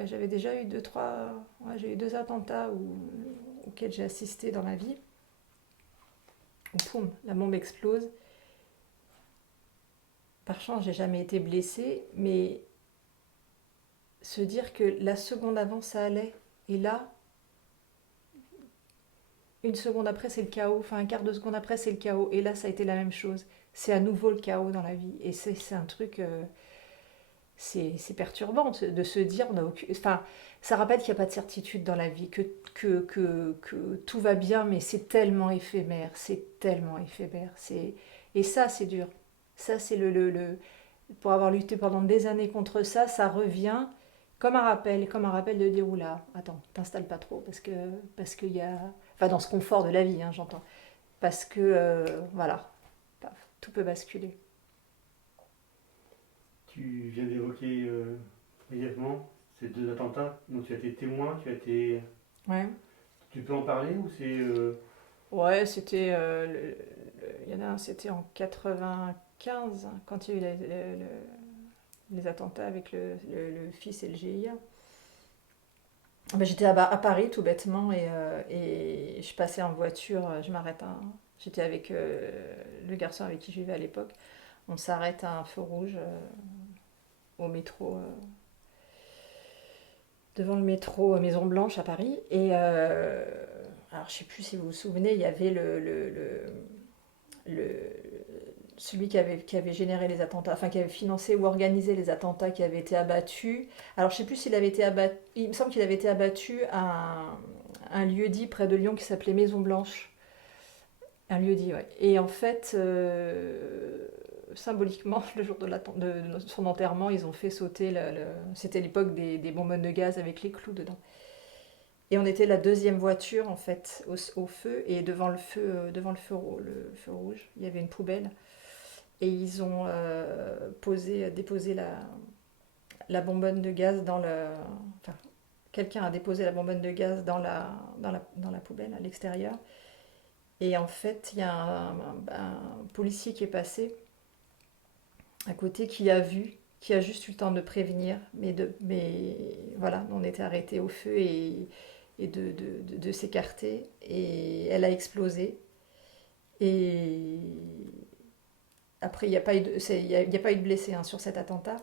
ouais, j'avais déjà eu deux, trois. Ouais, j'ai eu deux attentats auxquels j'ai assisté dans ma vie. Où, poum, la bombe explose. Par chance, j'ai jamais été blessée, mais se dire que la seconde avant ça allait, et là, une seconde après c'est le chaos, enfin un quart de seconde après c'est le chaos, et là ça a été la même chose. C'est à nouveau le chaos dans la vie, et c'est un truc, c'est perturbant de se dire, on a aucune, enfin ça rappelle qu'il n'y a pas de certitude dans la vie, que tout va bien, mais c'est tellement éphémère, et ça c'est dur. Ça c'est pour avoir lutté pendant des années contre ça, ça revient comme un rappel de dire oula, attends, t'installes pas trop parce qu'il y a, enfin dans ce confort de la vie, hein, j'entends, parce que voilà, paf, tout peut basculer. Tu viens d'évoquer brièvement ces deux attentats. Donc tu as été témoin, tu as été. Ouais, Tu peux en parler ou c'est. ouais, c'était, il y en a un, c'était en 95 quand il y a eu les attentats avec le fils et le GIA. Ben, j'étais à Paris tout bêtement et je passais en voiture, je m'arrête j'étais avec le garçon avec qui je vivais à l'époque. On s'arrête à un feu rouge au métro, devant le métro Maison Blanche à Paris. Et alors je sais plus si vous vous souvenez, il y avait le- celui qui avait généré les attentats, enfin qui avait financé ou organisé les attentats qui avaient été abattus. Alors je sais plus s'il avait été abattu, il me semble qu'il avait été abattu à un lieu-dit près de Lyon qui s'appelait Maison Blanche. Un lieu-dit, ouais. Et en fait, symboliquement, le jour de son enterrement, ils ont fait sauter, c'était l'époque des bonbonnes de gaz avec les clous dedans. Et on était la deuxième voiture en fait au feu et devant le feu rouge, il y avait une poubelle et ils ont déposé la bonbonne de gaz dans le. Enfin, quelqu'un a déposé la bonbonne de gaz dans la poubelle à l'extérieur. Et en fait, il y a un policier qui est passé à côté qui a vu, qui a juste eu le temps de prévenir, mais voilà, on était arrêtés au feu et de s'écarter. Et elle a explosé. Et après, il n'y a, pas eu de- il y a pas eu de blessés hein, sur cet attentat.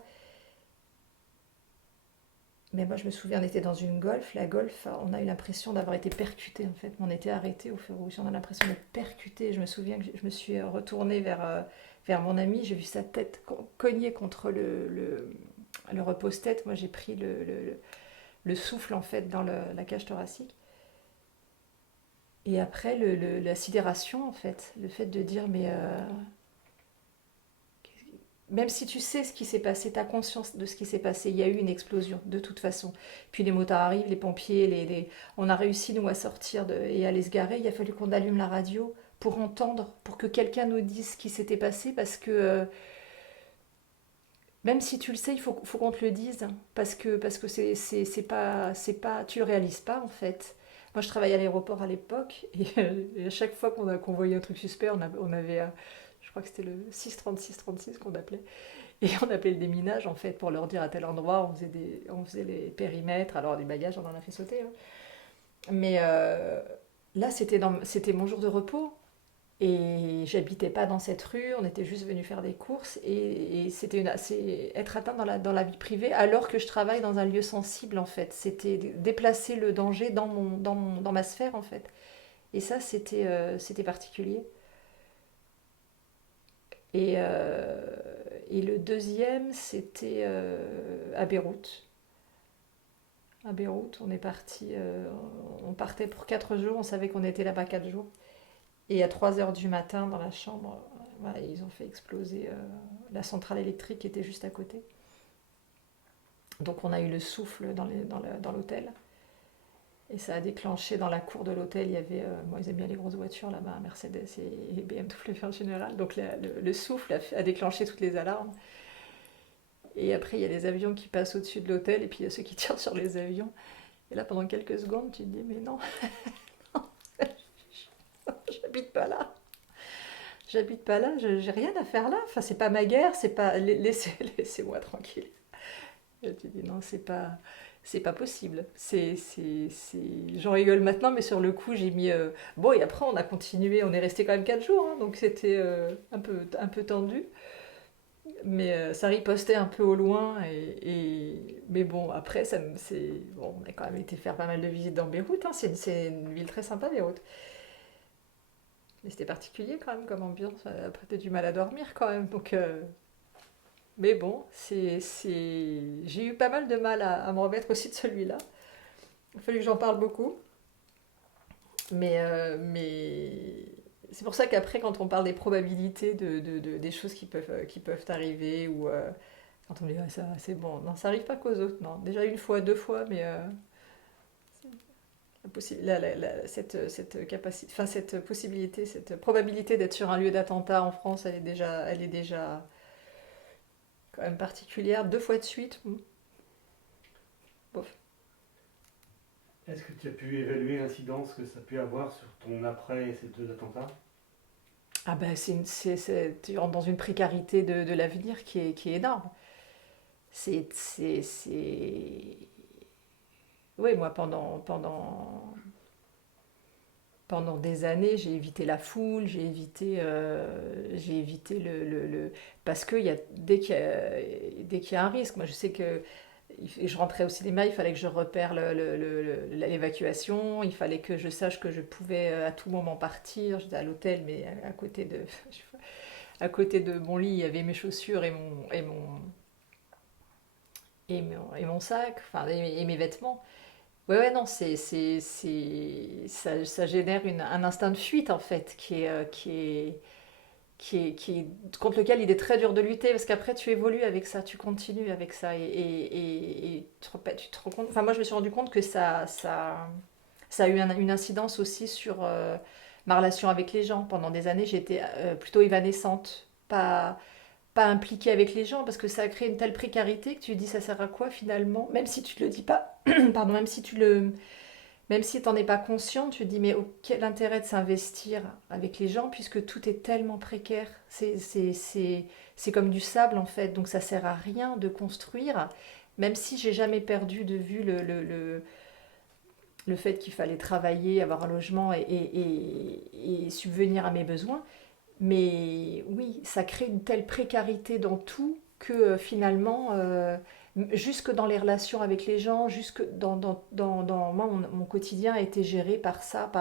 Mais moi, je me souviens, on était dans une Golf. La Golf, on a eu l'impression d'avoir été percuté en fait. On était arrêté au feu rouge. On a l'impression d'être percuté. Je me souviens que je me suis retournée vers mon ami. J'ai vu sa tête cogner contre le repose-tête. Moi, j'ai pris le souffle en fait dans la cage thoracique. Et après, la sidération en fait. Le fait de dire, mais même si tu sais ce qui s'est passé, tu as conscience de ce qui s'est passé, il y a eu une explosion de toute façon. Puis les motards arrivent, les pompiers, on a réussi nous à sortir et à les se garer. Il a fallu qu'on allume la radio pour entendre, pour que quelqu'un nous dise ce qui s'était passé, parce que même si tu le sais, il faut qu'on te le dise, parce que c'est pas, tu le réalises pas en fait. Moi, je travaillais à l'aéroport à l'époque, et à chaque fois qu'on voyait un truc suspect, on avait, je crois que c'était le 636 qu'on appelait. Et on appelait le déminage en fait pour leur dire à tel endroit, on faisait les périmètres, alors les bagages on en a fait sauter. Hein. Mais là c'était mon jour de repos et j'habitais pas dans cette rue, on était juste venus faire des courses et c'est être atteint dans la vie privée alors que je travaille dans un lieu sensible en fait. C'était déplacer le danger dans ma sphère en fait. Et ça c'était particulier. Et le deuxième, c'était à Beyrouth. À Beyrouth, on partait pour 4 jours, on savait qu'on était là-bas 4 jours. Et à 3 heures du matin, dans la chambre, voilà, ils ont fait exploser la centrale électrique qui était juste à côté. Donc on a eu le souffle dans l'hôtel. Et ça a déclenché dans la cour de l'hôtel, il y avait, bon, ils aiment bien les grosses voitures là-bas, Mercedes et BMW en général. Donc le souffle a déclenché toutes les alarmes. Et après, il y a les avions qui passent au-dessus de l'hôtel, et puis il y a ceux qui tirent sur les avions. Et là, pendant quelques secondes, tu te dis, mais non, j'habite pas là. J'habite pas là, j'ai rien à faire là. Enfin, c'est pas ma guerre, c'est pas. Laissez-moi tranquille. Et tu dis, non, c'est pas. C'est pas possible. J'en rigole maintenant, mais sur le coup, j'ai mis. Bon, et après, on a continué, on est resté quand même 4 jours, hein, donc c'était un peu tendu. Mais ça ripostait un peu au loin. Mais bon, après, bon, on a quand même été faire pas mal de visites dans Beyrouth, hein. C'est une ville très sympa, Beyrouth. Mais c'était particulier quand même comme ambiance. Après, t'as du mal à dormir quand même. Mais bon, j'ai eu pas mal de mal à me remettre aussi de celui-là. Il a fallu que j'en parle beaucoup. Mais c'est pour ça qu'après, quand on parle des probabilités des choses qui peuvent arriver, ou quand on dit ah, ça, c'est bon, non, ça arrive pas qu'aux autres, non. Déjà une fois, deux fois, mais cette capacité, enfin cette possibilité, cette probabilité d'être sur un lieu d'attentat en France, elle est déjà quand même particulière. Deux fois de suite, bof. Est-ce que tu as pu évaluer l'incidence que ça a pu avoir sur ton après ces deux attentats? Ah ben, tu rentres dans une précarité de l'avenir qui est énorme. C'est... Oui, moi, pendant des années, j'ai évité la foule, j'ai évité parce que dès qu'il y a un risque, moi, je sais que je rentrais au cinéma, il fallait que je repère l'évacuation, il fallait que je sache que je pouvais à tout moment partir. J'étais à l'hôtel, mais à côté de mon lit, il y avait mes chaussures et mon sac, enfin, et mes vêtements. Ouais, ouais, non, ça génère un instinct de fuite, en fait, contre lequel il est très dur de lutter, parce qu'après, tu évolues avec ça, tu continues avec ça, et tu te rends compte. Enfin, moi, je me suis rendu compte que ça a eu une incidence aussi sur ma relation avec les gens. Pendant des années, j'étais plutôt évanescente, pas impliquée avec les gens, parce que ça a créé une telle précarité que tu te dis ça sert à quoi finalement, même si tu te le dis pas, pardon, même si t'en es pas conscient, tu te dis mais quel intérêt de s'investir avec les gens puisque tout est tellement précaire, c'est comme du sable en fait, donc ça sert à rien de construire, même si j'ai jamais perdu de vue le fait qu'il fallait travailler, avoir un logement et subvenir à mes besoins. Mais oui, ça crée une telle précarité dans tout que finalement, jusque dans les relations avec les gens, jusque moi, mon quotidien a été géré par ça,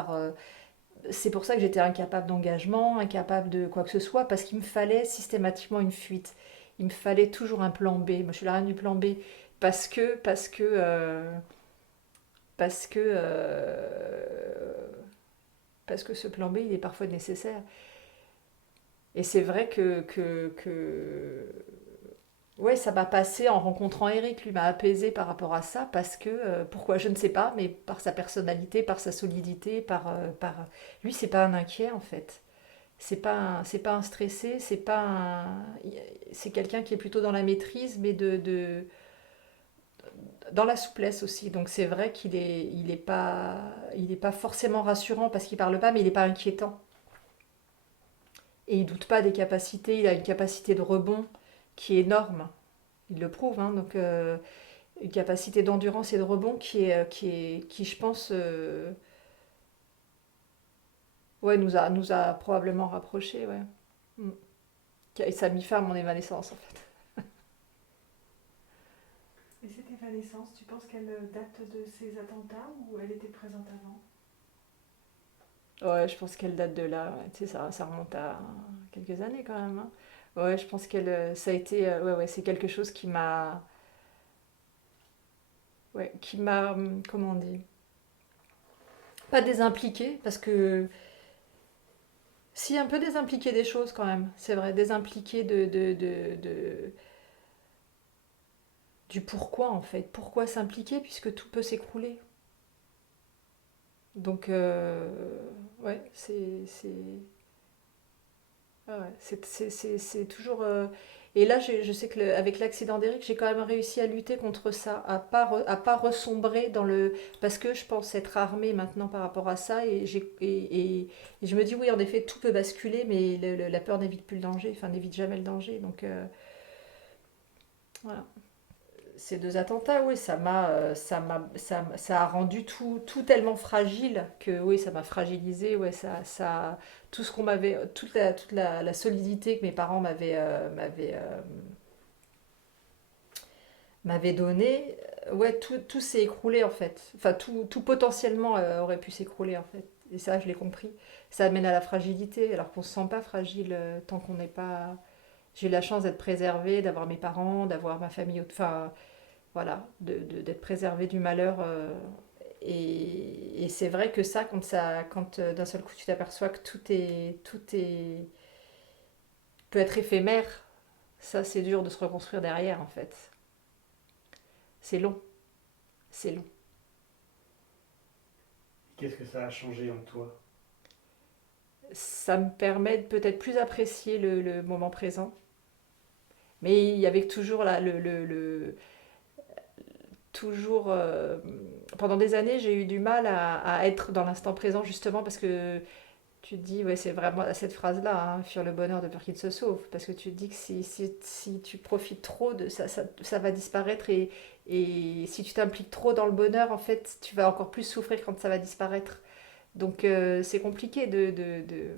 c'est pour ça que j'étais incapable d'engagement, incapable de quoi que ce soit, parce qu'il me fallait systématiquement une fuite. Il me fallait toujours un plan B. Moi, je suis la reine du plan B parce que, parce que ce plan B, il est parfois nécessaire. Et c'est vrai ouais, ça m'a passé en rencontrant Eric, lui m'a apaisé par rapport à ça, parce que, pourquoi, je ne sais pas, mais par sa personnalité, par sa solidité, lui, c'est pas un inquiet en fait. C'est pas un stressé, c'est quelqu'un qui est plutôt dans la maîtrise, mais dans la souplesse aussi. Donc c'est vrai il est pas forcément rassurant parce qu'il parle pas, mais il est pas inquiétant. Et il doute pas des capacités, il a une capacité de rebond qui est énorme. Il le prouve, hein, donc une capacité d'endurance et de rebond qui je pense, ouais, nous a probablement rapprochés, ouais. Mm. Et ça a mis fin à mon évanescence, en fait. Et cette évanescence, tu penses qu'elle date de ces attentats ou elle était présente avant? Ouais, je pense qu'elle date de là. Ouais. Tu sais, ça remonte à quelques années quand même, hein. Ouais, je pense ça a été, ouais, ouais, c'est quelque chose comment on dit, pas désimpliqué, parce que si un peu désimpliqué des choses quand même, c'est vrai, désimpliqué du pourquoi en fait, pourquoi s'impliquer puisque tout peut s'écrouler. Donc, ouais, ah ouais, c'est toujours. Et là, je sais que avec l'accident d'Eric, j'ai quand même réussi à lutter contre ça, à pas ressombrer dans le. Parce que je pense être armée maintenant par rapport à ça, et je me dis, oui, en effet, tout peut basculer, mais la peur n'évite plus le danger, enfin, n'évite jamais le danger. Donc, voilà. ces deux attentats, oui, ça a rendu tout tellement fragile que oui, ça m'a fragilisé, ouais, tout ce qu'on m'avait, la solidité que mes parents m'avaient donné, ouais, tout s'est écroulé en fait. Enfin, tout potentiellement aurait pu s'écrouler en fait. Et ça, je l'ai compris. Ça amène à la fragilité, alors qu'on se sent pas fragile tant qu'on n'est pas. J'ai eu la chance d'être préservée, d'avoir mes parents, d'avoir ma famille, enfin voilà, d'être préservée du malheur. Et c'est vrai que quand d'un seul coup tu t'aperçois que tout est peut être éphémère, ça c'est dur de se reconstruire derrière en fait. C'est long, c'est long. Qu'est-ce que ça a changé en toi? Ça me permet de peut-être plus apprécier le moment présent. Mais il y avait toujours là, toujours pendant des années j'ai eu du mal à être dans l'instant présent justement parce que tu te dis ouais c'est vraiment cette phrase là hein, fuir le bonheur de peur qu'il se sauve parce que tu te dis que si tu profites trop de ça va disparaître et si tu t'impliques trop dans le bonheur en fait tu vas encore plus souffrir quand ça va disparaître donc c'est compliqué de, de-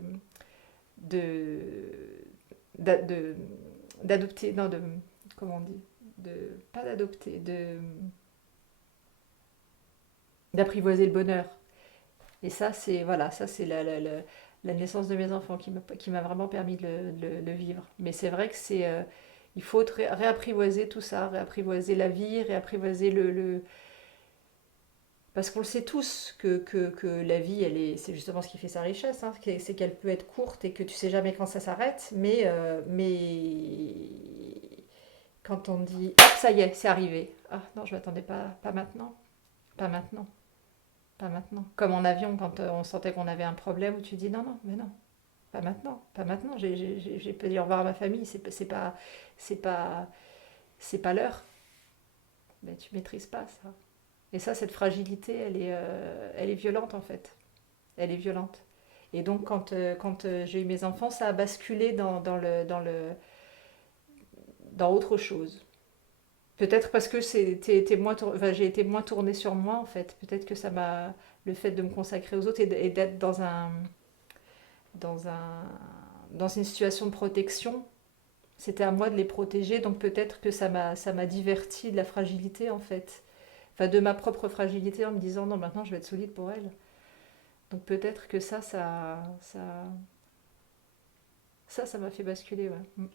d'adopter non de comment on dit de pas d'adopter de d'apprivoiser le bonheur. Et ça, c'est voilà, ça c'est la naissance de mes enfants qui m'a vraiment permis de le vivre. Mais c'est vrai que il faut réapprivoiser tout ça, réapprivoiser la vie, réapprivoiser parce qu'on le sait tous que la vie, c'est justement ce qui fait sa richesse, hein, c'est qu'elle peut être courte et que tu sais jamais quand ça s'arrête, mais quand on dit, hop, ça y est, c'est arrivé. Ah non, je m'attendais pas maintenant, pas maintenant. Pas maintenant. Comme en avion, quand on sentait qu'on avait un problème, où tu dis non, non, mais non, pas maintenant, pas maintenant. J'ai pas dit au revoir à ma famille, c'est pas, c'est pas l'heure. Mais tu maîtrises pas ça. Et ça, cette fragilité, elle est violente en fait. Elle est violente. Et donc, quand j'ai eu mes enfants, ça a basculé dans autre chose. Peut-être parce que enfin, j'ai été moins tournée sur moi en fait. Peut-être que ça m'a le fait de me consacrer aux autres et d'être dans un, dans une situation de protection, c'était à moi de les protéger, donc peut-être que ça m'a diverti de la fragilité en fait. Enfin, de ma propre fragilité en me disant non, maintenant je vais être solide pour elle. Donc peut-être que ça m'a fait basculer, ouais.